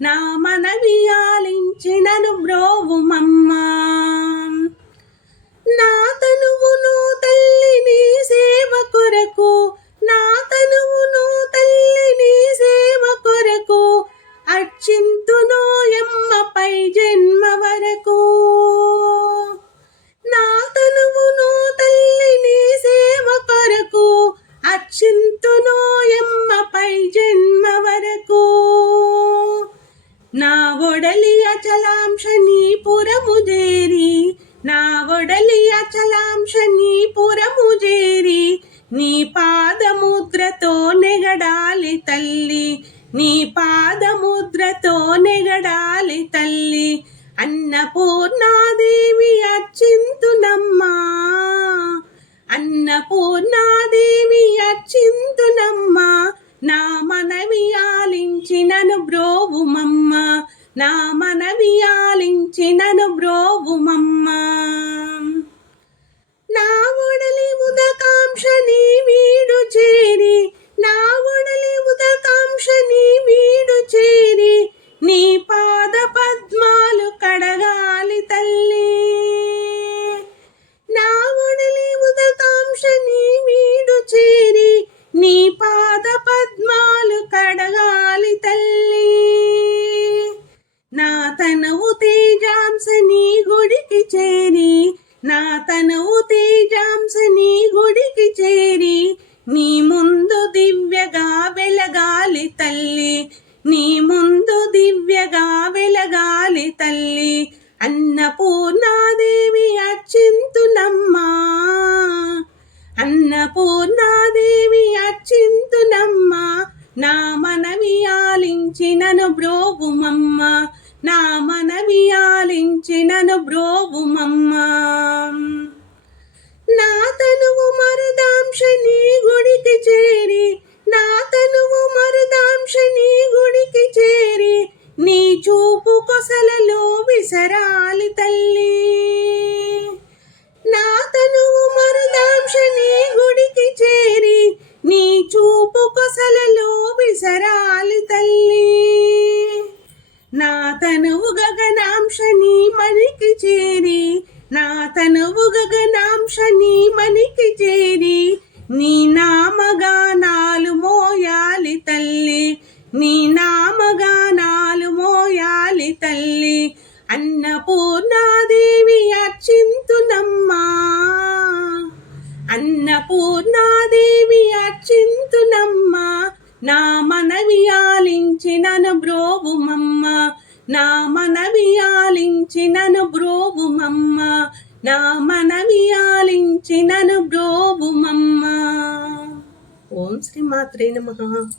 నా మనవి ఆలించినను బ్రోవుమమ్మ నా ఒడలి అచలాంశ నీ పురము చేరి నీ పాదముద్రతో నెగడాలి తల్లి నీ పాదముద్రతో నెగడాలి తల్లి అన్నపూర్ణాదేవి అర్చింతునమ్మా. అన్నపూర్ణాదేవి అర్చింతునమ్మా నా మనవి ఆలించినను బ్రోవుమమ్మ. నా మనవి ఆలించినను బ్రోవుమమ్మ. తనవు తేజాంశ నీ గుడికి చేరి నా తనవు తేజాంశ నీ గుడికి చేరి నీ ముందు దివ్యగా వెలగాలి తల్లి నీ ముందు దివ్యగా వెలగాలి తల్లి అన్నపూర్ణాదేవి అర్చింతునమ్మా. అన్నపూర్ణాదేవి అర్చింతునమ్మా నా మనవి ఆలించినను బ్రో బ్రోవుమమ్మ నా తనువు మరుదాంశ నీ గుడికి చేరి నామగానాలు మోయాలి తల్లి. అన్నపూర్ణాదేవి అర్చింతునమ్మా. అన్నపూర్ణాదేవి అర్చింతునమ్మా. నా మనవి ఆలించినను బ్రోవుమమ్మ. నా మనవి ఆలించినను బ్రోవుమమ్మ. నా మనవి ఆలించినను బ్రోవుమమ్మ. ఓం శ్రీ మాత్రే నమ.